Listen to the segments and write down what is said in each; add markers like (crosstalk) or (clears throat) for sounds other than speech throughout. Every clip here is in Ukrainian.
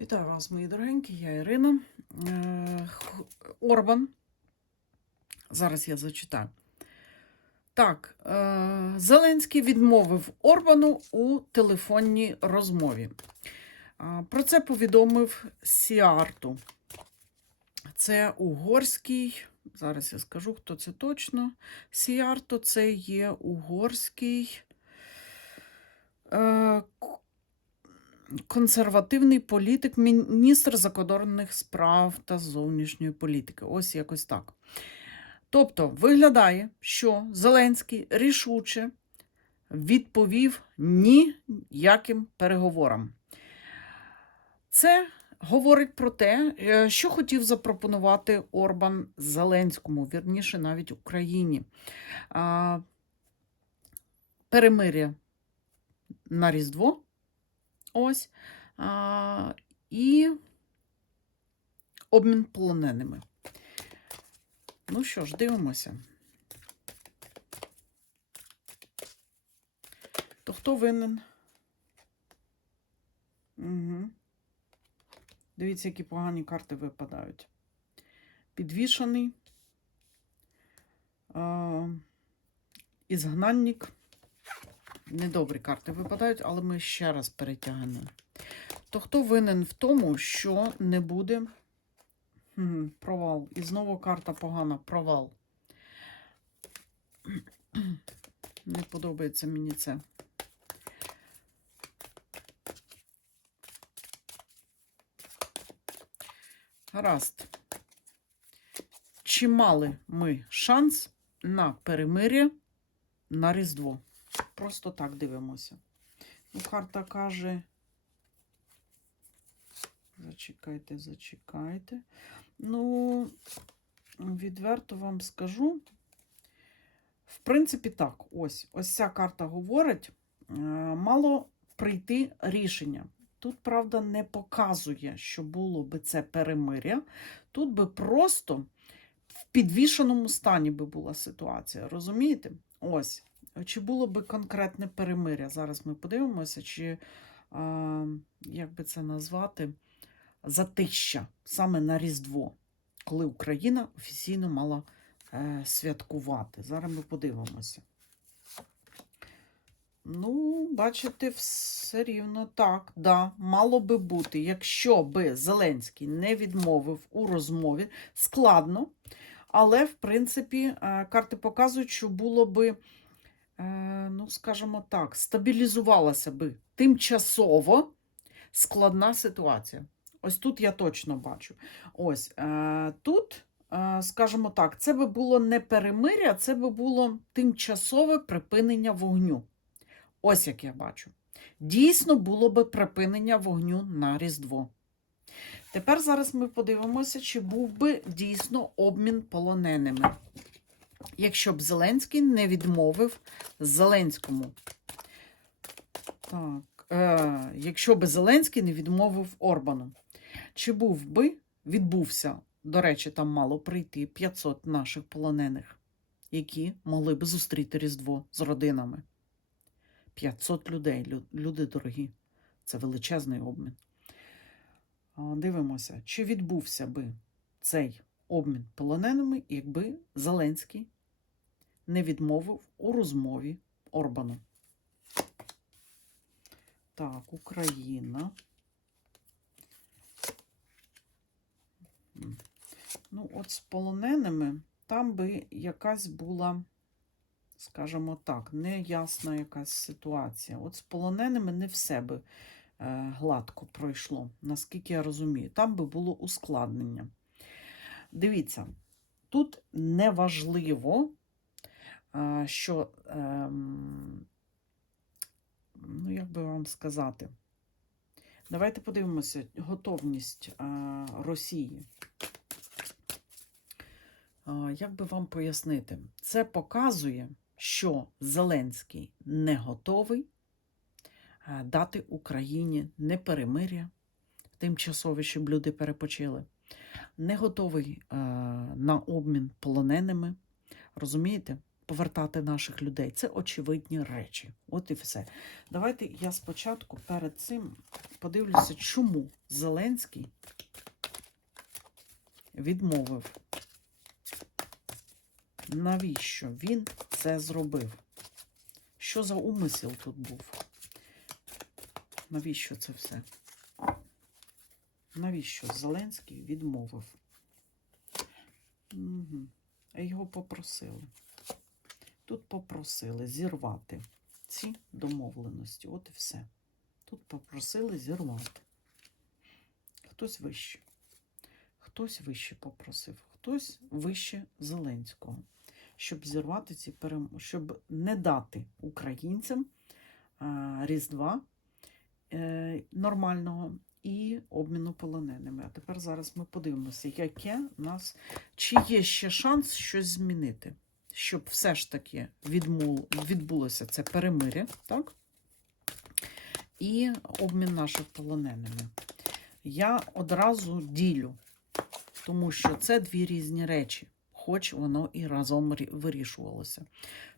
Вітаю вас, мої дорогенькі, я Ірина. Е, Орбан. Зараз я зачитаю. Так, е, Зеленський відмовив Орбану у телефонній розмові. Про це повідомив Сіарту. Це угорський. Зараз я скажу, хто це точно. Сіарто це є угорський. Консервативний політик, міністр закордонних справ та зовнішньої політики. Ось якось так. Тобто, виглядає, що Зеленський рішуче відповів ніяким переговорам. Це говорить про те, е, що хотів запропонувати Орбан Зеленському, вірніше навіть Україні. Перемир'я на Різдво. Ось. А, і обмін полоненими. Ну що ж, дивимося. То хто винен? Угу. Дивіться, які погані карти випадають. Підвішаний. Ізгнанник. Недобрі карти випадають, але ми ще раз перетягнемо. То хто винен в тому, що не буде Хм, провал. І знову карта погана. Провал. (clears throat) Не подобається мені це. Гаразд. Чи мали ми шанс на перемир'я на Різдво? Просто так дивимося. Ну, карта каже. Зачекайте, зачекайте. Ну, відверто вам скажу. В принципі, так, ось ось ця карта говорить, е, мало прийти рішення. Тут, правда, не показує, що було би це перемиря. Тут би просто в підвішеному стані би була ситуація. Розумієте? Ось. Чи було би конкретне перемиря? Зараз ми подивимося, чи, а, як би це назвати, затища саме на Різдво, коли Україна офіційно мала е, святкувати. Зараз ми подивимося. Ну, бачите, все рівно так, да, мало би бути, якщо би Зеленський не відмовив у розмові, складно, але, в принципі, е, карти показують, що було би, е, ну, скажімо так, стабілізувалася би тимчасово складна ситуація. Ось тут я точно бачу. Ось е, тут, е, скажімо так, це би було не перемиря, це би було тимчасове припинення вогню. Ось як я бачу. Дійсно було би припинення вогню на Різдво. Тепер зараз ми подивимося, чи був би дійсно обмін полоненими. Якщо б Зеленський не відмовив Зеленському. Так, е, якщо б Зеленський не відмовив Орбану. Чи був би, відбувся, до речі, там мало прийти 500 наших полонених, які могли би зустріти Різдво з родинами. 500 людей, лю- люди дорогі. Це величезний обмін. Дивимося, чи відбувся би цей обмін полоненими, якби Зеленський не відмовив у розмові Орбану. Так, Україна. Ну, от з полоненими там би якась була, скажімо так, неясна якась ситуація. От з полоненими не все би е, гладко пройшло, наскільки я розумію. Там би було ускладнення. Дивіться, тут неважливо, е, що, ем, ну, як би вам сказати, давайте подивимося готовність е, Росії. Як би вам пояснити? Це показує, що Зеленський не готовий е, дати Україні не перемиря, тимчасове, щоб люди перепочили, не готовий е, на обмін полоненими. Розумієте? Повертати наших людей. Це очевидні речі. От і все. Давайте я спочатку перед цим подивлюся, чому Зеленський відмовив. Навіщо він це зробив? Що за умисел тут був? Навіщо це все? Навіщо Зеленський відмовив? Угу. Його попросили. Тут попросили зірвати ці домовленості. От і все. Тут попросили зірвати. Хтось вище. Хтось вище попросив, хтось вище Зеленського, щоб зірвати ці перем... щоб не дати українцям а, Різдва е, нормального і обміну полоненими. А тепер зараз ми подивимося, яке нас, чи є ще шанс щось змінити, щоб все ж таки відмул... відбулося це перемиря, так? І обмін наших полоненими. Я одразу ділю, тому що це дві різні речі, хоч воно і разом вирішувалося.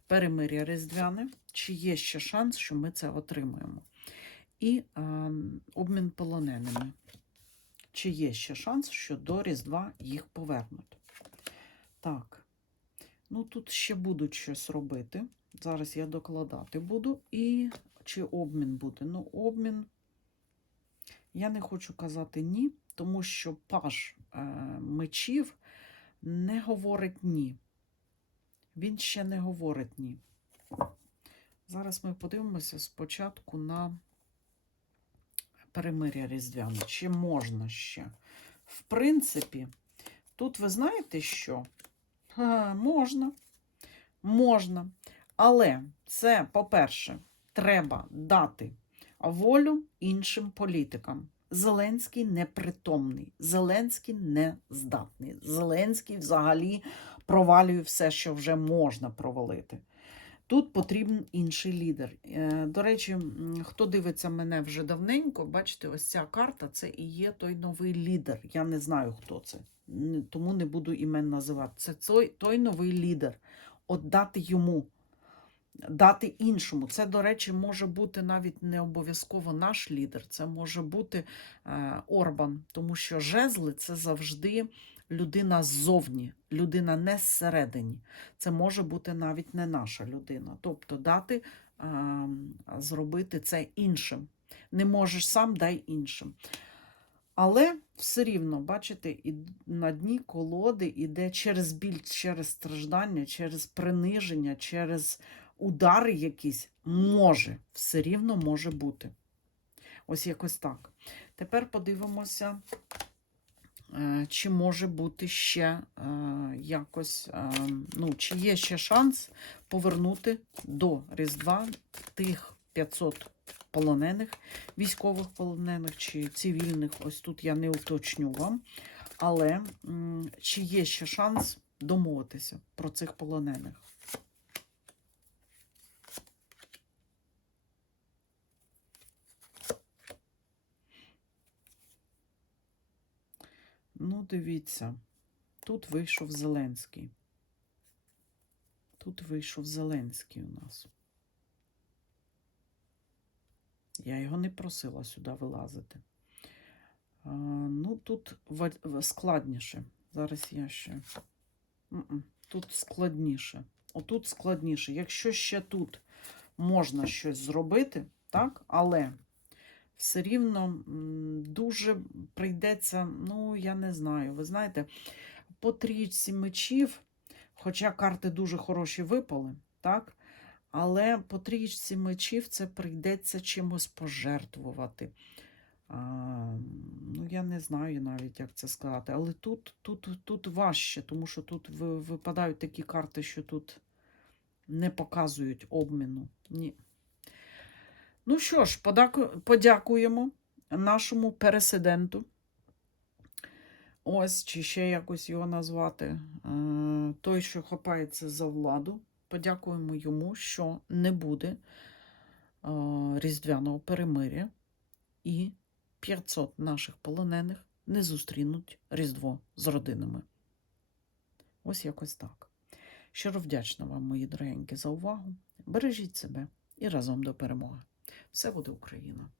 Перемиря різдвяне, чи є ще шанс, що ми це отримаємо? І е, обмін полоненими. Чи є ще шанс, що до Різдва їх повернуть? Так. Ну, тут ще будуть щось робити. Зараз я докладати буду. І чи обмін буде? Ну, обмін. Я не хочу казати ні, тому що паж е, мечів не говорить ні. Він ще не говорить ні. Зараз ми подивимося спочатку на перемиря Різдвяне. Чи можна ще? В принципі, тут ви знаєте що? Ха, можна. Можна. Але це, по-перше, треба дати волю іншим політикам. Зеленський непритомний, Зеленський не здатний. Зеленський взагалі провалює все, що вже можна провалити. Тут потрібен інший лідер. Е, До речі, хто дивиться мене вже давненько, бачите, ось ця карта це і є той новий лідер. Я не знаю, хто це, тому не буду імен називати. Це той, той новий лідер. От дати йому, дати іншому. Це, до речі, може бути навіть не обов'язково наш лідер, це може бути е, Орбан, тому що жезли це завжди людина ззовні, людина не зсередині. Це може бути навіть не наша людина. Тобто дати зробити це іншим. Не можеш сам, дай іншим. Але все рівно, бачите, і на дні колоди іде через біль, через страждання, через приниження, через удари якісь. Може, все рівно може бути. Ось якось так. Тепер подивимося, чи може бути ще е, якось, е, ну, чи є ще шанс повернути до Різдва тих 500 полонених, військових полонених чи цивільних. Ось тут я не уточню вам. Але чи є ще шанс домовитися про цих полонених? Ну, дивіться, тут вийшов Зеленський. Тут вийшов Зеленський у нас. Я його не просила сюди вилазити. А, ну, тут складніше. Зараз я ще. Тут складніше. Отут складніше. Якщо ще тут можна щось зробити, так, але все рівно дуже прийдеться, ну, я не знаю, ви знаєте, по трійці мечів, хоча карти дуже хороші випали, так, але по трійці мечів це прийдеться чимось пожертвувати. А, ну, я не знаю навіть, як це сказати. Але тут, тут, тут важче, тому що тут випадають такі карти, що тут не показують обміну. Ні. Ну що ж, подякуємо нашому пересиденту. Ось, чи ще якось його назвати. Е, Той, що хапається за владу. Подякуємо йому, що не буде е, різдвяного перемиря. І 500 наших полонених не зустрінуть Різдво з родинами. Ось якось так. Щиро вдячна вам, мої дорогенькі, за увагу. Бережіть себе і разом до перемоги. Все буде Україна!